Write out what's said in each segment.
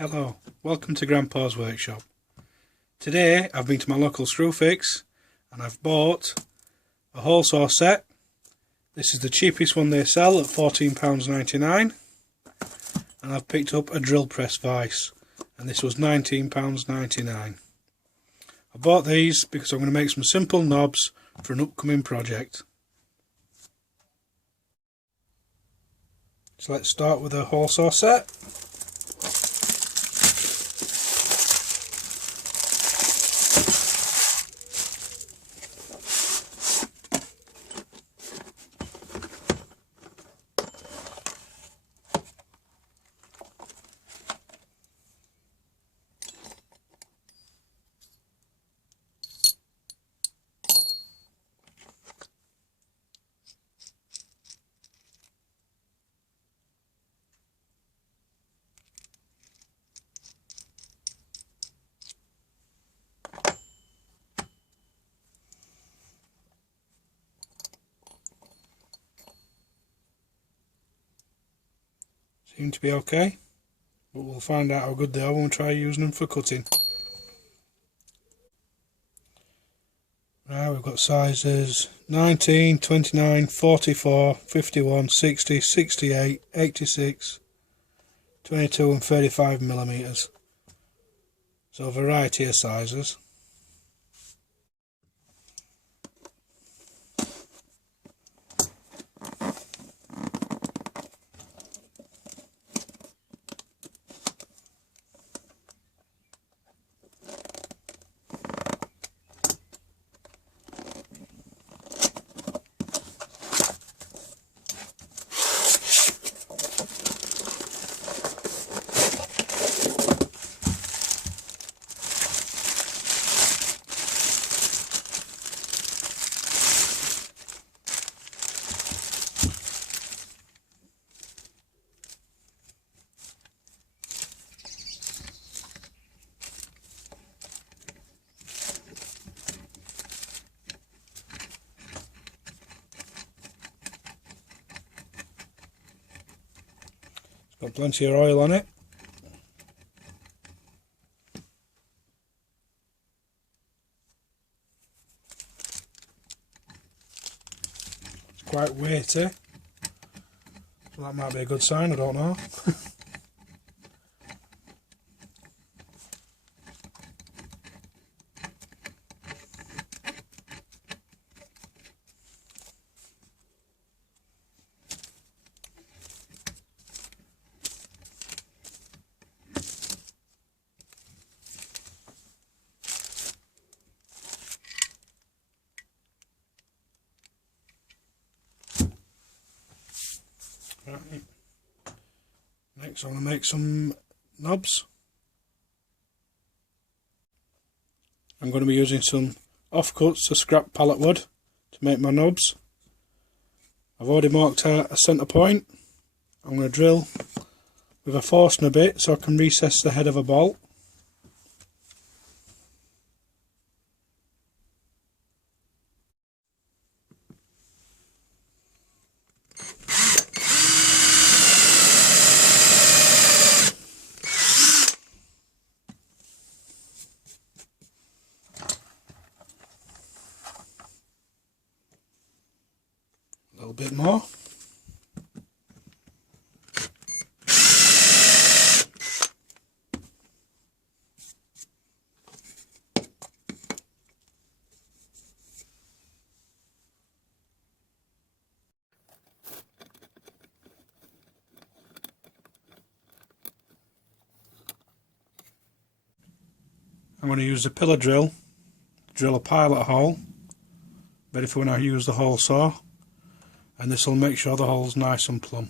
Hello, welcome to Grandpa's Workshop. Today I've been to my local Screwfix and I've bought a hole saw set. This is the cheapest one they sell at £14.99, and I've picked up a drill press vise, and this was £19.99. I bought these because I'm going to make some simple knobs for an upcoming project. So let's start with a hole saw set. Seem to be okay, but we'll find out how good they are when we try using them for cutting. Right, we've got sizes 19, 29, 44, 51, 60, 68, 86, 22 and 35 millimeters. So a variety of sizes. Got plenty of oil on it. It's quite weighty, so that might be a good sign, I don't know. Right. Next I want to make some knobs. I'm going to be using some offcuts of scrap pallet wood to make my knobs. I've already marked out a centre point. I'm going to drill with a Forstner bit so I can recess the head of a bolt. A little bit more. I'm going to use the pillar drill to drill a pilot hole, ready for when I use the hole saw, and this will make sure the hole's nice and plumb.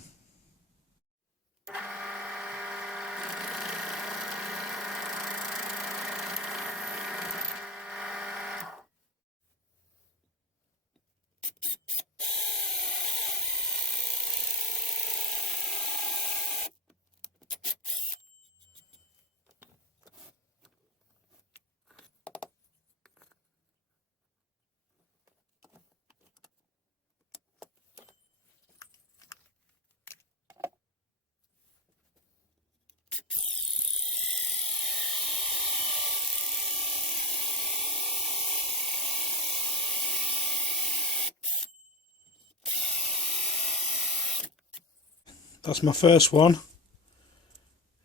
that's my first one.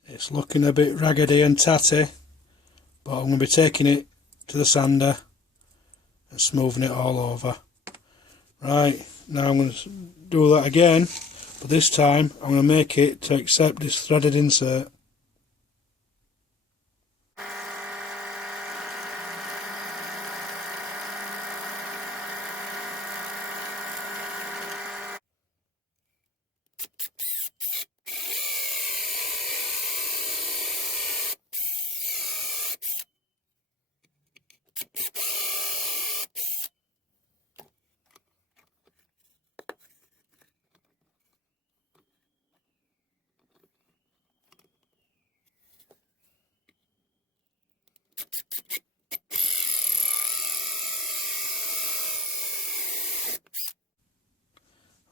It's looking a bit raggedy and tatty, but I'm going to be taking it to the sander and smoothing it all over. Right, now I'm going to do that again, but this time I'm going to make it to accept this threaded insert.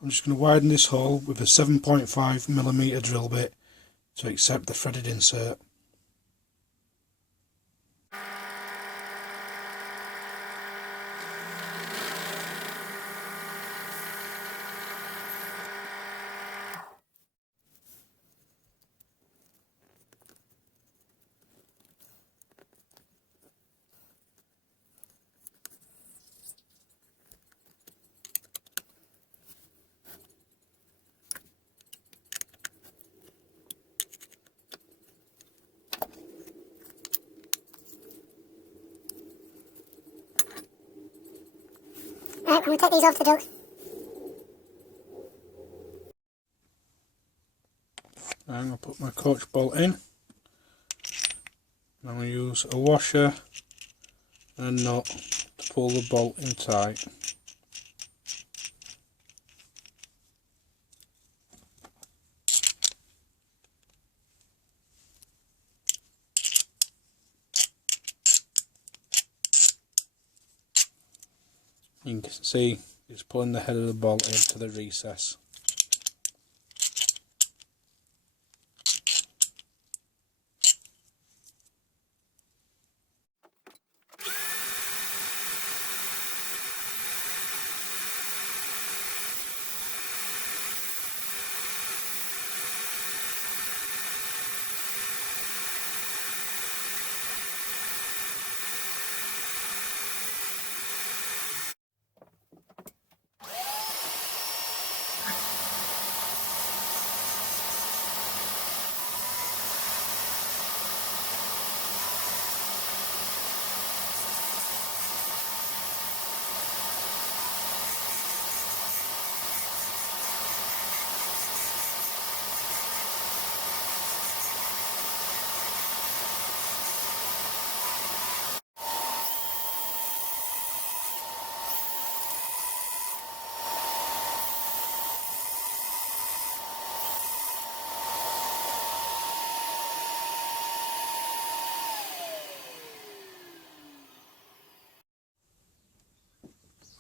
I'm just going to widen this hole with a 7.5mm drill bit to accept the threaded insert. Right, I'm going to take these off the dog. I'm going to put my coach bolt in. I'm going to use a washer and a nut to pull the bolt in tight. You can see it's pulling the head of the bolt into the recess.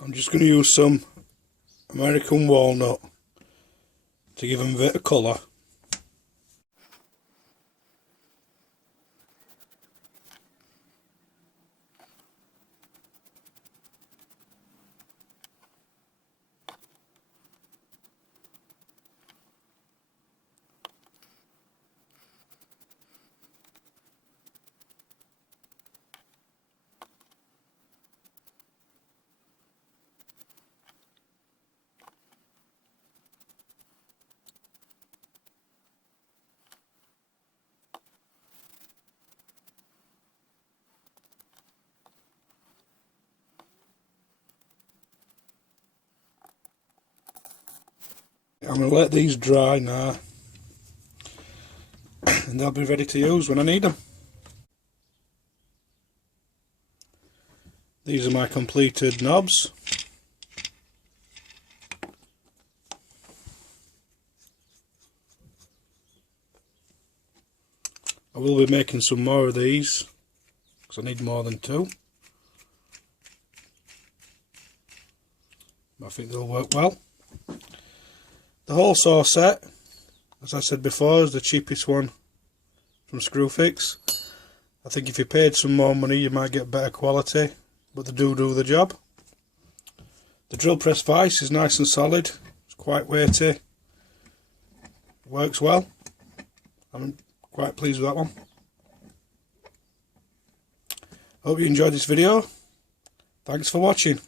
I'm just going to use some American walnut to give them a bit of colour. I'm going to let these dry now and they'll be ready to use when I need them. These are my completed knobs. I will be making some more of these because I need more than two. I think they'll work well. The hole saw set, as I said before, is the cheapest one from Screwfix. I think if you paid some more money you might get better quality, but they do the job. The drill press vise is nice and solid, it's quite weighty. Works well. I'm quite pleased with that one. Hope you enjoyed this video. Thanks for watching.